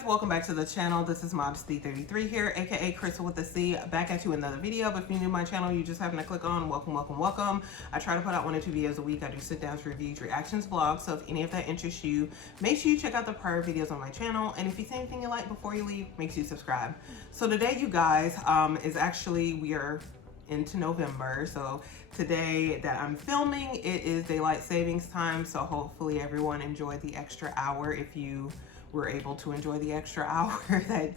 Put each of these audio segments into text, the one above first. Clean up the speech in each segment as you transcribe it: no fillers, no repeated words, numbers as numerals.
guys, welcome back to the channel. This is Modesty33 here, aka Crystal with a C, back at you another video. But if you're new to my channel, you just happen to click on welcome. I try to put out 1 or 2 videos a week. I do sit downs, reviews, reactions, vlogs. So if any of that interests you, make sure you check out the prior videos on my channel. And if you see anything you like before you leave, make sure you subscribe. So today, you guys, is actually, we are into November. So today that I'm filming, it is daylight savings time. So hopefully everyone enjoyed the extra hour if you were able to enjoy the extra hour that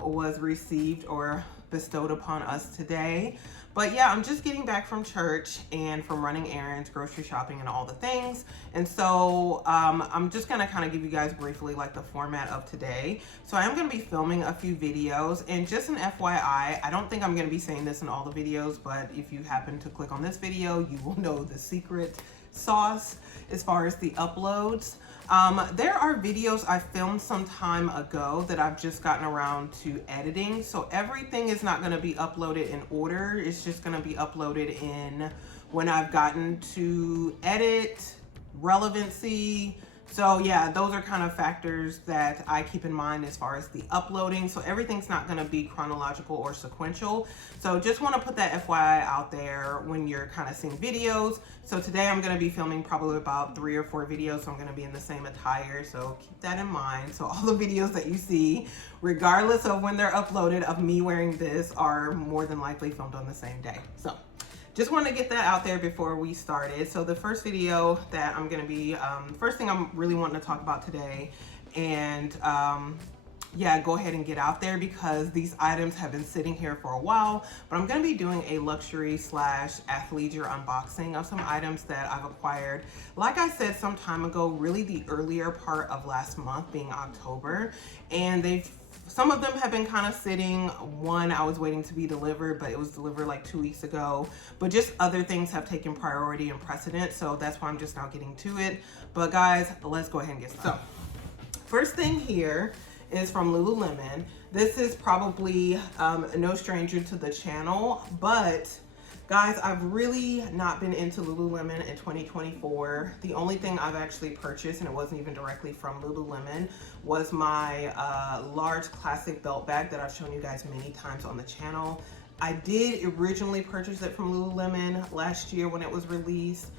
was received or bestowed upon us today. But yeah, I'm just getting back from church and from running errands, grocery shopping, and all the things. And so I'm just gonna kind of give you guys briefly like the format of today. So I am gonna be filming a few videos, and just an FYI, I don't think I'm gonna be saying this in all the videos, but if you happen to click on this video, you will know the secret sauce as far as the uploads. There are videos I filmed some time ago that I've just gotten around to editing. So everything is not going to be uploaded in order. It's just going to be uploaded in when I've gotten to edit, relevancy. So yeah, those are kind of factors that I keep in mind as far as the uploading. So everything's not going to be chronological or sequential. So just want to put that FYI out there when you're kind of seeing videos. So today I'm going to be filming probably about 3 or 4 videos. So I'm going to be in the same attire. So keep that in mind. So all the videos that you see, regardless of when they're uploaded, of me wearing this are more than likely filmed on the same day. So just want to get that out there before we started. So the first video that I'm going to be, first thing I'm really wanting to talk about today, and yeah, go ahead and get out there because these items have been sitting here for a while, but I'm going to be doing a luxury / athleisure unboxing of some items that I've acquired, like I said, some time ago, really the earlier part of last month being October, and some of them have been kind of sitting. One I was waiting to be delivered, but it was delivered like 2 weeks ago. But just other things have taken priority and precedence, so that's why I'm just now getting to it. But guys, let's go ahead and get started. So, first thing here is from Lululemon. This is probably no stranger to the channel, but guys, I've really not been into Lululemon in 2024. The only thing I've actually purchased, and it wasn't even directly from Lululemon, was my large classic belt bag that I've shown you guys many times on the channel. I did originally purchase it from Lululemon last year when it was released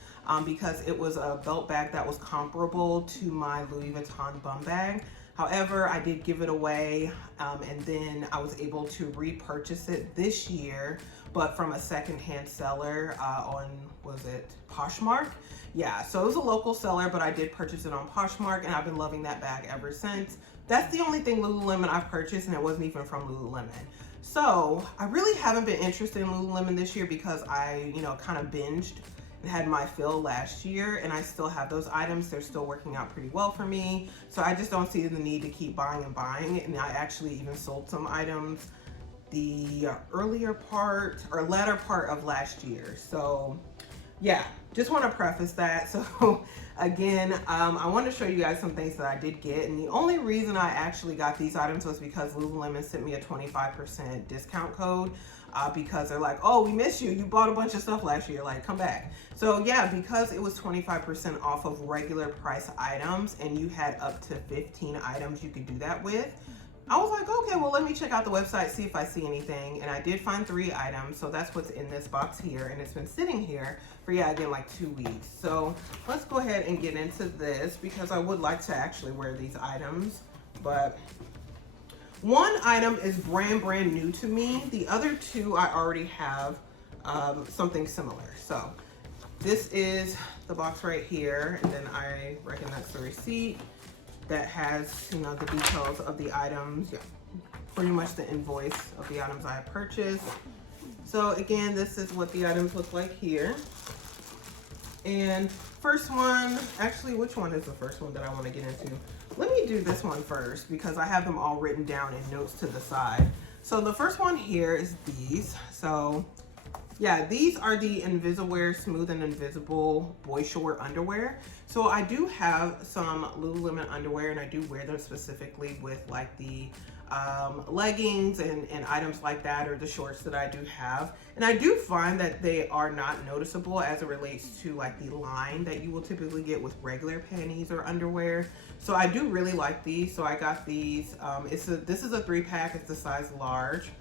because it was a belt bag that was comparable to my Louis Vuitton bum bag. However, I did give it away, and then I was able to repurchase it this year, but from a secondhand seller on, was it Poshmark? Yeah, so it was a local seller, but I did purchase it on Poshmark, and I've been loving that bag ever since. That's the only thing Lululemon I've purchased, and it wasn't even from Lululemon. So I really haven't been interested in Lululemon this year because I, kind of binged and had my fill last year, and I still have those items. They're still working out pretty well for me. So I just don't see the need to keep buying and buying. And I actually even sold some items the earlier part or latter part of last year. So yeah, just want to preface that. So again, I want to show you guys some things that I did get. And the only reason I actually got these items was because Lululemon sent me a 25% discount code. Because they're like, oh, we missed you. You bought a bunch of stuff last year. Like, come back. So yeah, because it was 25% off of regular price items and you had up to 15 items you could do that with, I was like, okay, well, let me check out the website, see if I see anything. And I did find 3 items. So that's what's in this box here. And it's been sitting here for, yeah, again, like 2 weeks. So let's go ahead and get into this because I would like to actually wear these items. But one item is brand new to me. The other 2 I already have something similar. So this is the box right here, and then I reckon that's the receipt that has the details of the items. Yeah, pretty much the invoice of the items I purchased. So again, this is what the items look like here. And first one, actually, which one is the first one that I want to get into? Let me do this one first because I have them all written down in notes to the side. So the first one here is these. So Yeah, these are the Invisiwear Smooth and Invisible Boy Short underwear. So I do have some Lululemon underwear, and I do wear them specifically with like the leggings and items like that, or the shorts that I do have. And I do find that they are not noticeable as it relates to like the line that you will typically get with regular panties or underwear. So I do really like these. So I got these. This is a 3-pack. It's the size large.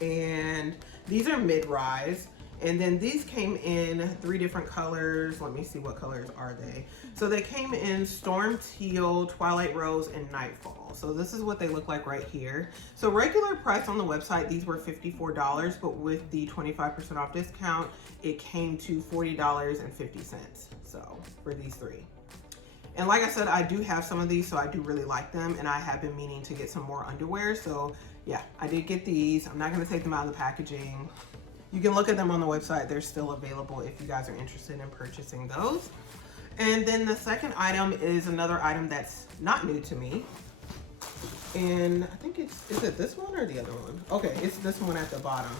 And these are mid-rise, and then these came in 3 different colors. Let me see, what colors are they? So they came in Storm Teal, Twilight Rose, and Nightfall. So this is what they look like right here. So regular price on the website, these were $54, but with the 25% off discount, it came to $40.50. So for these 3. And like I said, I do have some of these, so I do really like them, and I have been meaning to get some more underwear. So yeah, I did get these. I'm not gonna take them out of the packaging. You can look at them on the website. They're still available if you guys are interested in purchasing those. And then the second item is another item that's not new to me. And I think is it this one or the other one? Okay, it's this one at the bottom.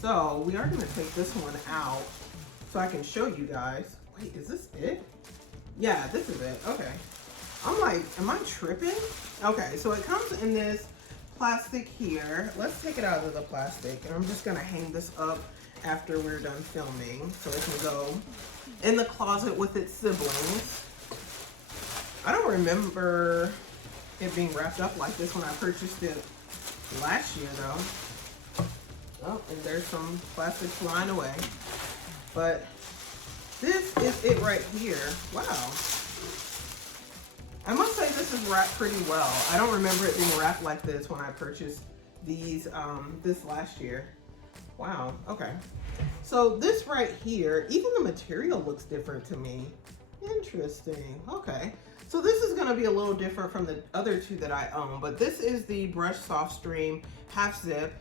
So we are gonna take this one out so I can show you guys. Wait, is this it? Yeah, this is it. Okay. I'm like, am I tripping? Okay, so it comes in this plastic here. Let's take it out of the plastic, and I'm just gonna hang this up after we're done filming so it can go in the closet with its siblings. I don't remember it being wrapped up like this when I purchased it last year though. Oh, and there's some plastic flying away. But this is it right here. Wow. I must say this is wrapped pretty well. I don't remember it being wrapped like this when I purchased these this last year. Wow, okay. So this right here, even the material looks different to me. Interesting, okay. So this is gonna be a little different from the other 2 that I own, but this is the Brush Soft Stream half zip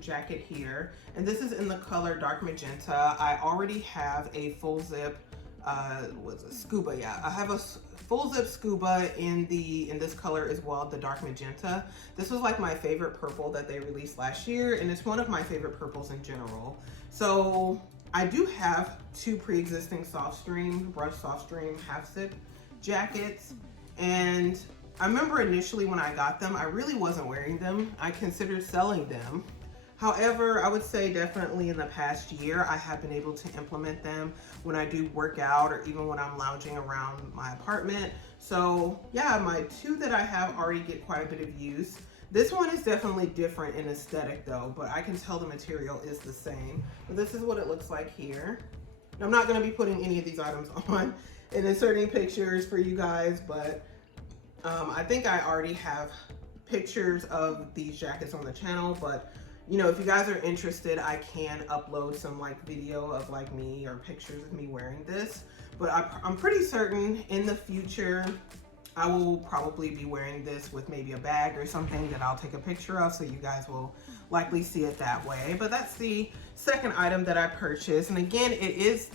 jacket here. And this is in the color dark magenta. I already have a full zip, what's it, scuba, yeah. I have a full zip scuba in this color as well, the dark magenta. This was like my favorite purple that they released last year, and it's one of my favorite purples in general. So I do have 2 pre-existing Brush Soft Stream half zip jackets, and I remember initially when I got them, I really wasn't wearing them. I considered selling them. However, I would say definitely in the past year, I have been able to implement them when I do work out or even when I'm lounging around my apartment. So yeah, my 2 that I have already get quite a bit of use. This one is definitely different in aesthetic though, but I can tell the material is the same. But this is what it looks like here. I'm not gonna be putting any of these items on and inserting pictures for you guys, but I think I already have pictures of these jackets on the channel, but you know, if you guys are interested, I can upload some like video of like me or pictures of me wearing this. But I'm pretty certain in the future, I will probably be wearing this with maybe a bag or something that I'll take a picture of, so you guys will likely see it that way. But that's the second item that I purchased. And again,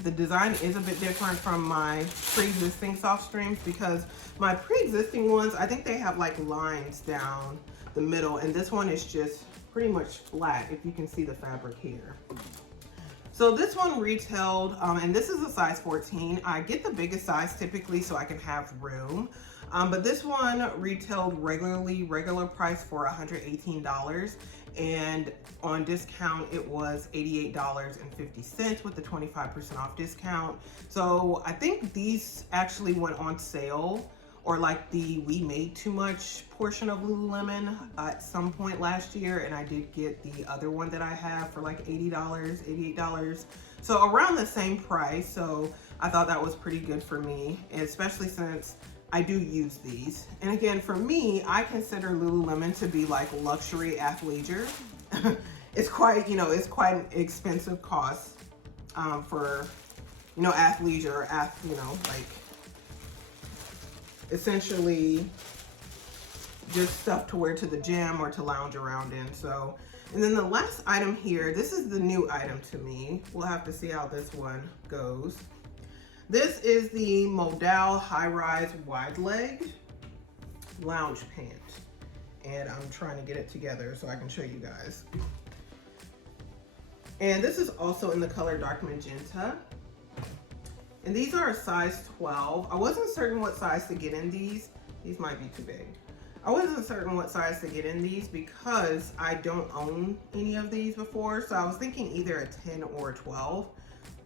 the design is a bit different from my pre-existing soft streams, because my pre-existing ones, I think they have like lines down the middle, and this one is just pretty much flat, if you can see the fabric here. So this one retailed, and this is a size 14. I get the biggest size typically so I can have room. But this one retailed regular price for $118, and on discount it was $88.50 with the 25% off discount. So I think these actually went on sale, or like the we made too much portion of Lululemon at some point last year, and I did get the other one that I have for like $80, $88. So around the same price. So I thought that was pretty good for me, and especially since I do use these. And again, for me, I consider Lululemon to be like luxury athleisure. It's quite, it's quite an expensive cost for, athleisure, like essentially just stuff to wear to the gym or to lounge around in. So, and then the last item here, this is the new item to me. We'll have to see how this one goes. This is the Modal high-rise wide leg lounge pant. And I'm trying to get it together so I can show you guys. And this is also in the color dark magenta. And these are a size 12. I wasn't certain what size to get in these. These might be too big. I wasn't certain what size to get in these because I don't own any of these before. So I was thinking either a 10 or a 12.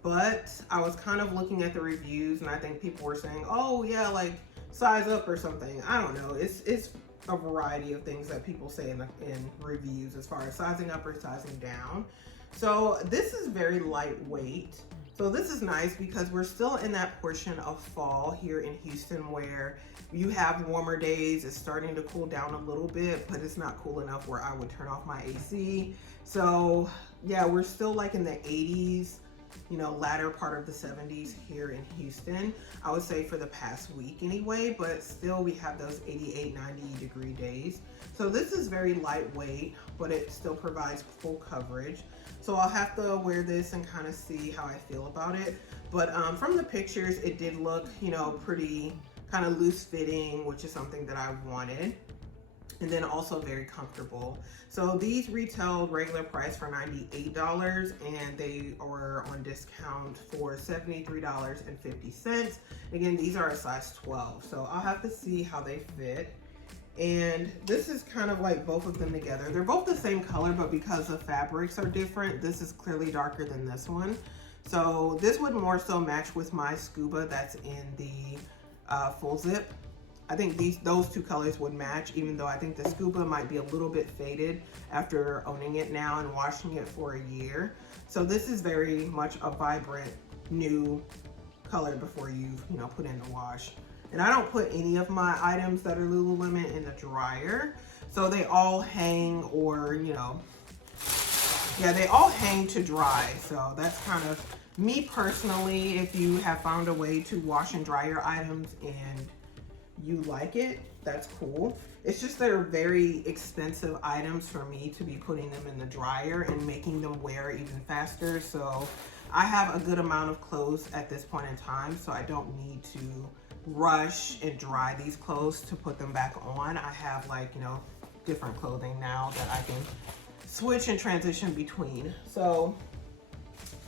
But I was kind of looking at the reviews and I think people were saying, oh yeah, like size up or something. I don't know. It's a variety of things that people say in reviews as far as sizing up or sizing down. So this is very lightweight. So this is nice because we're still in that portion of fall here in Houston where you have warmer days. It's starting to cool down a little bit, but it's not cool enough where I would turn off my AC. So yeah, we're still like in the 80s, you know, latter part of the 70s here in Houston. I would say for the past week anyway, but still we have those 88, 90 degree days. So this is very lightweight, but it still provides full coverage. So I'll have to wear this and kind of see how I feel about it. But from the pictures, it did look, you know, pretty kind of loose fitting, which is something that I wanted. And then also very comfortable. So these retailed regular price for $98 and they are on discount for $73.50. Again, these are a size 12. So I'll have to see how they fit. And this is kind of like both of them together. They're both the same color, but because the fabrics are different, this is clearly darker than this one. So this would more so match with my scuba that's in the full zip. I think those two colors would match, even though I think the scuba might be a little bit faded after owning it now and washing it for a year. So this is very much a vibrant new color before you've, you know, put in the wash. And I don't put any of my items that are Lululemon in the dryer. So they all hang or, you know, yeah, they all hang to dry. So that's kind of me personally. If you have found a way to wash and dry your items and you like it, that's cool. It's just they're very expensive items for me to be putting them in the dryer and making them wear even faster. So I have a good amount of clothes at this point in time, so I don't need to rush and dry these clothes to put them back on. I have, like, you know, different clothing now that I can switch and transition between. So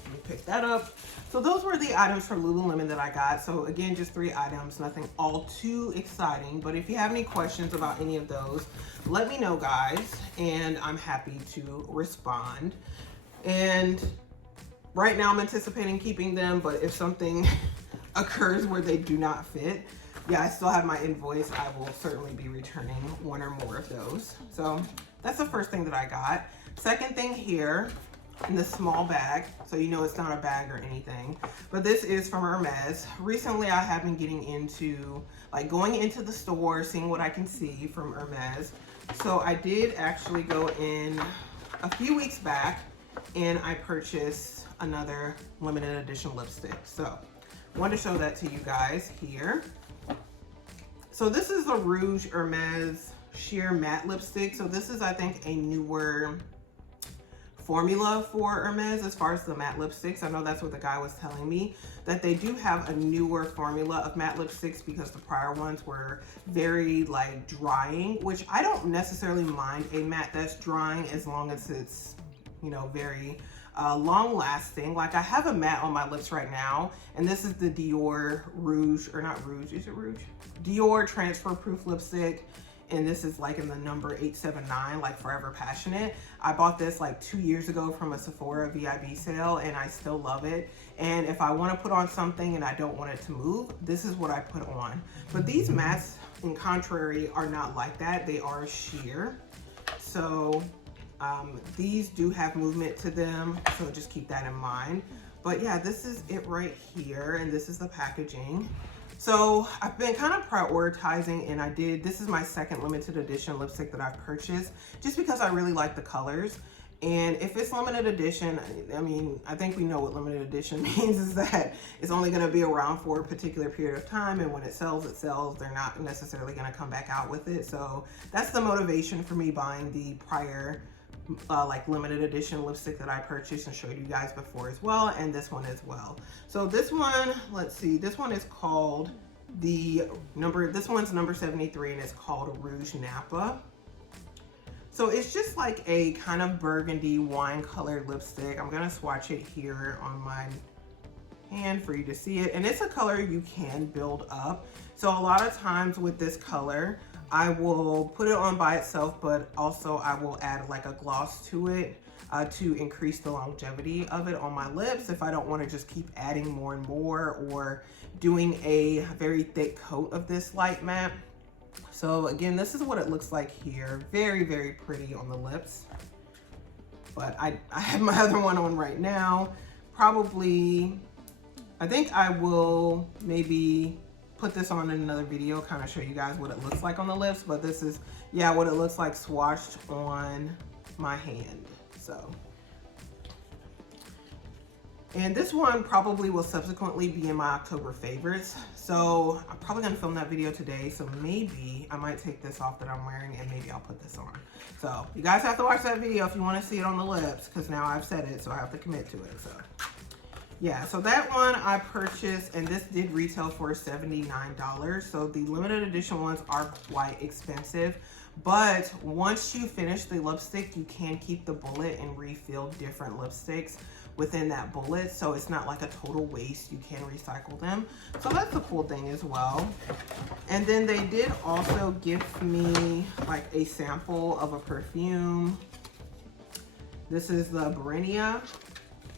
let me pick that up. So those were the items from Lululemon that I got. So again, just 3 items, nothing all too exciting, but if you have any questions about any of those, let me know, guys, and I'm happy to respond. And right now I'm anticipating keeping them, but if something occurs where they do not fit, yeah, I still have my invoice. I will certainly be returning 1 or more of those. So that's the first thing that I got. Second thing here in the small bag, so you know it's not a bag or anything, but this is from Hermes. Recently I have been getting into like going into the store, seeing what I can see from Hermes. So I did actually go in a few weeks back and I purchased another limited edition lipstick. So I want to show that to you guys here. So this is the Rouge Hermes Sheer Matte Lipstick. So this is, I think, a newer formula for Hermes as far as the matte lipsticks. I know that's what the guy was telling me, that they do have a newer formula of matte lipsticks because the prior ones were very like drying, which I don't necessarily mind a matte that's drying as long as it's, you know, very long lasting. Like I have a matte on my lips right now, and this is the Dior Rouge, or not Rouge, is it Rouge? Dior Transfer Proof Lipstick. And this is like in the number 879, like Forever Passionate. I bought this like 2 years ago from a Sephora VIB sale and I still love it. And if I want to put on something and I don't want it to move, this is what I put on. But these mattes, in contrary, are not like that. They are sheer. So these do have movement to them, so just keep that in mind. But yeah, this is it right here, and this is the packaging. So I've been kind of prioritizing, and this is my second limited edition lipstick that I've purchased just because I really like the colors. And if it's limited edition, I mean, I think we know what limited edition means is that it's only going to be around for a particular period of time, and when it sells, it sells. They're not necessarily going to come back out with it. So that's the motivation for me buying the prior like limited edition lipstick that I purchased and showed you guys before as well, and this one as well. So this one, let's see, this one is called this one's number 73 and it's called Rouge Napa. So it's just like a kind of burgundy wine colored lipstick. I'm gonna swatch it here on my hand for you to see it. And it's a color you can build up. So a lot of times with this color, I will put it on by itself, but also I will add like a gloss to it to increase the longevity of it on my lips if I don't want to just keep adding more and more, or doing a very thick coat of this light matte. So again, this is what it looks like here. Very, very pretty on the lips. But I have my other one on right now. Probably, I think I will maybe put this on in another video, kind of show you guys what it looks like on the lips. But this is, yeah, what it looks like swatched on my hand. So, and this one probably will subsequently be in my October favorites. So I'm probably gonna film that video today. So maybe I might take this off that I'm wearing and maybe I'll put this on. So you guys have to watch that video if you wanna see it on the lips, because now I've said it, so I have to commit to it. So yeah, so that one I purchased, and this did retail for $79. So the limited edition ones are quite expensive. But once you finish the lipstick, you can keep the bullet and refill different lipsticks within that bullet. So it's not like a total waste. You can recycle them. So that's a cool thing as well. And then they did also gift me like a sample of a perfume. This is the Berenia.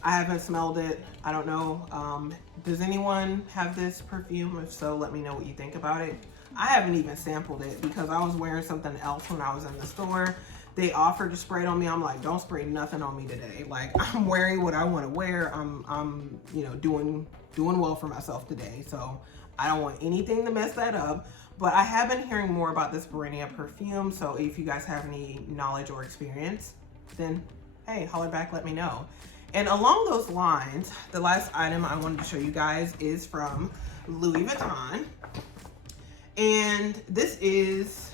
I haven't smelled it. I don't know. Does anyone have this perfume? If so, let me know what you think about it. I haven't even sampled it because I was wearing something else when I was in the store. They offered to spray it on me. I'm like, don't spray nothing on me today. Like, I'm wearing what I want to wear. I'm you know, doing well for myself today. So I don't want anything to mess that up. But I have been hearing more about this Berenia perfume. So if you guys have any knowledge or experience, then hey, holler back, let me know. And along those lines, the last item I wanted to show you guys is from Louis Vuitton. And this is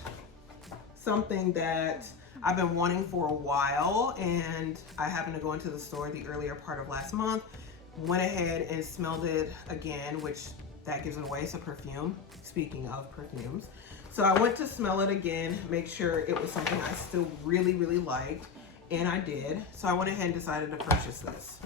something that I've been wanting for a while, and I happened to go into the store the earlier part of last month, went ahead and smelled it again, which that gives it away. It's a perfume, speaking of perfumes. So I went to smell it again, make sure it was something I still really, really liked, and I did. So I went ahead and decided to purchase this.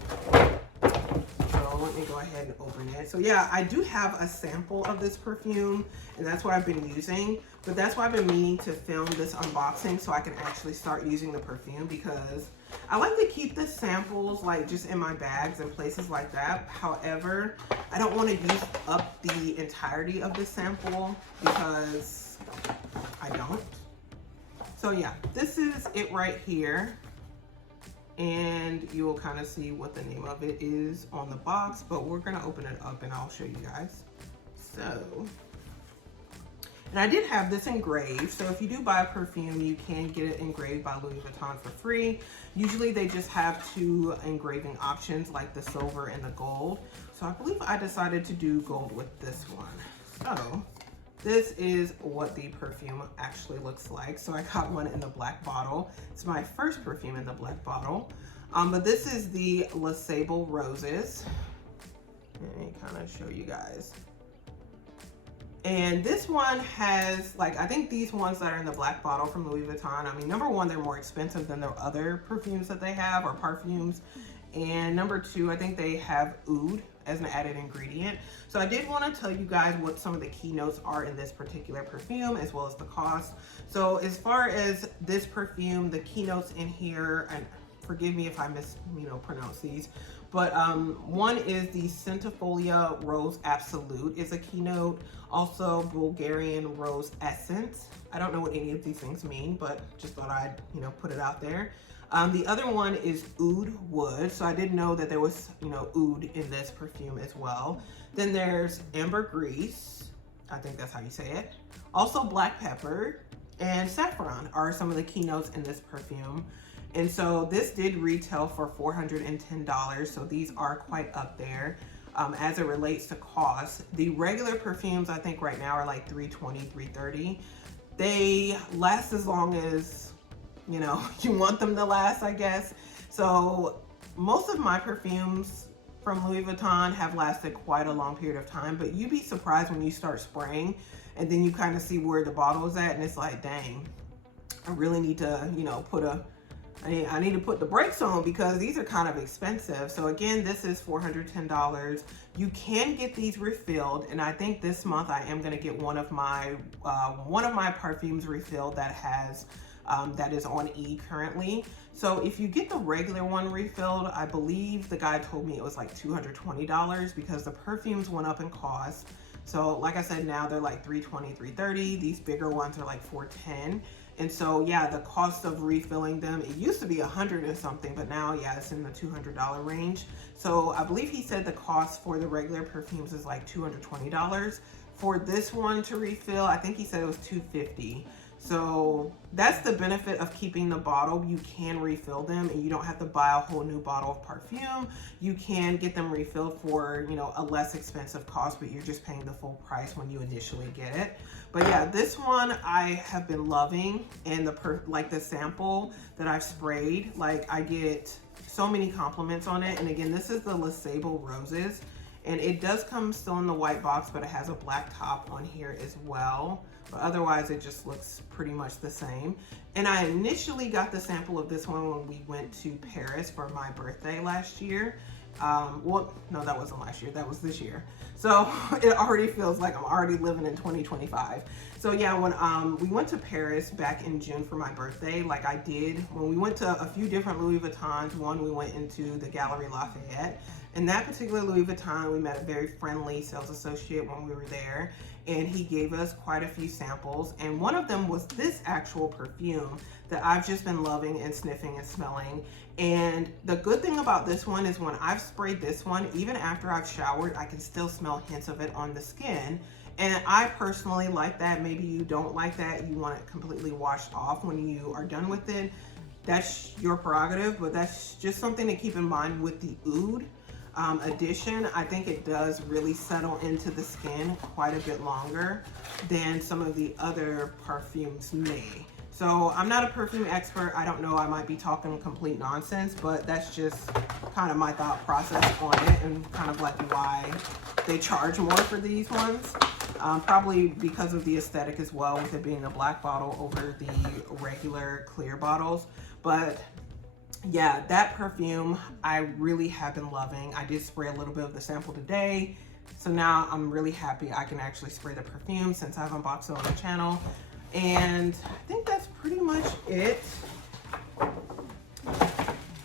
So let me go ahead and open it. So yeah, I do have a sample of this perfume, and that's what I've been using. But that's why I've been meaning to film this unboxing so I can actually start using the perfume, because I like to keep the samples like just in my bags and places like that. However, I don't want to use up the entirety of the sample because I don't. So yeah, this is it right here. And you will kind of see what the name of it is on the box, but we're gonna open it up and I'll show you guys. So, and I did have this engraved. So if you do buy a perfume, you can get it engraved by Louis Vuitton for free. Usually they just have two engraving options, like the silver and the gold. So I believe I decided to do gold with this one. So this is what the perfume actually looks like. So I got one in the black bottle. It's my first perfume in the black bottle. But this is the Le Sable Roses. Let me kind of show you guys. And this one has, like, I think these ones that are in the black bottle from Louis Vuitton, I mean, number one, they're more expensive than the other perfumes that they have, or parfums. And number two, I think they have oud as an added ingredient. So I did want to tell you guys what some of the keynotes are in this particular perfume, as well as the cost. So as far as this perfume, the keynotes in here, and forgive me if I pronounce these, but one is the Centifolia Rose Absolute is a keynote. Also Bulgarian Rose Essence. I don't know what any of these things mean, but just thought I'd, put it out there. The other one is Oud Wood. So I didn't know that there was, oud in this perfume as well. Then there's Ambergris. I think that's how you say it. Also Black Pepper and Saffron are some of the keynotes in this perfume. And so this did retail for $410. So these are quite up there as it relates to cost. The regular perfumes, I think right now are like $320, $330. They last as long as you want them to last, I guess. So most of my perfumes from Louis Vuitton have lasted quite a long period of time, but you'd be surprised when you start spraying and then you kind of see where the bottle is at and it's like, dang, I really need to, you know, I need to put the brakes on because these are kind of expensive. So again, this is $410. You can get these refilled, and I think this month I am going to get one of my perfumes refilled that has that is on E currently. So if you get the regular one refilled, I believe the guy told me it was like $220 because the perfumes went up in cost. So like I said, now they're like $320, $330. These bigger ones are like $410. And so, yeah, the cost of refilling them, it used to be $100 and something, but now, yeah, it's in the $200 range. So I believe he said the cost for the regular perfumes is like $220. For this one to refill, I think he said it was $250. So that's the benefit of keeping the bottle. You can refill them and you don't have to buy a whole new bottle of perfume. You can get them refilled for, you know, a less expensive cost, but you're just paying the full price when you initially get it. But yeah, this one I have been loving, and the sample that I've sprayed, like I get so many compliments on it. And again, this is the Le Sable Roses, and it does come still in the white box, but it has a black top on here as well. But otherwise it just looks pretty much the same. And I initially got the sample of this one when we went to Paris for my birthday last year. Well, no, that wasn't last year, that was this year. So it already feels like I'm already living in 2025. So yeah, when we went to Paris back in June for my birthday, like I did, when we went to a few different Louis Vuittons, one we went into the Galeries Lafayette. In that particular Louis Vuitton, we met a very friendly sales associate when we were there, and he gave us quite a few samples, and one of them was this actual perfume that I've just been loving and sniffing and smelling. And the good thing about this one is when I've sprayed this one, even after I've showered, I can still smell hints of it on the skin. And I personally like that. Maybe you don't like that, you want it completely washed off when you are done with it. That's your prerogative, but that's just something to keep in mind with the oud addition. I think it does really settle into the skin quite a bit longer than some of the other perfumes may. So I'm not a perfume expert. I don't know, I might be talking complete nonsense, but that's just kind of my thought process on it, and kind of like why they charge more for these ones. Probably because of the aesthetic as well, with it being a black bottle over the regular clear bottles. But yeah, that perfume I really have been loving. I did spray a little bit of the sample today, so now I'm really happy I can actually spray the perfume since I've unboxed it on the channel. And I think that's pretty much it.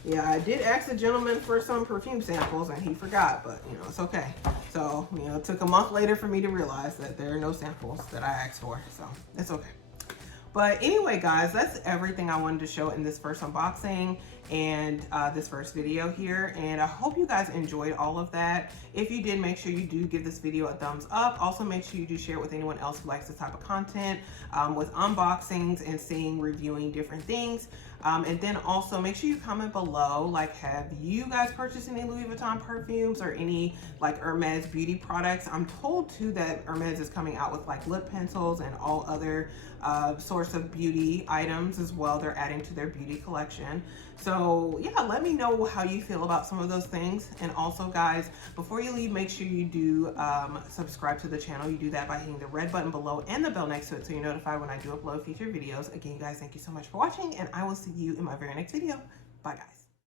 Yeah, I did ask the gentleman for some perfume samples and he forgot, but you know, it's okay. So, you know, it took a month later for me to realize that there are no samples that I asked for, so it's okay. But anyway, guys, that's everything I wanted to show in this first unboxing and this first video here. And I hope you guys enjoyed all of that. If you did, make sure you do give this video a thumbs up. Also, make sure you do share it with anyone else who likes this type of content with unboxings and seeing, reviewing different things. And then also make sure you comment below, like, have you guys purchased any Louis Vuitton perfumes or any like Hermes beauty products? I'm told too that Hermes is coming out with like lip pencils and all other sorts of beauty items as well. They're adding to their beauty collection. So yeah, let me know how you feel about some of those things. And also, guys, before you leave, make sure you do subscribe to the channel. You do that by hitting the red button below and the bell next to it so you're notified when I do upload future videos. Again, guys, thank you so much for watching, and I will see you in my very next video. Bye, guys.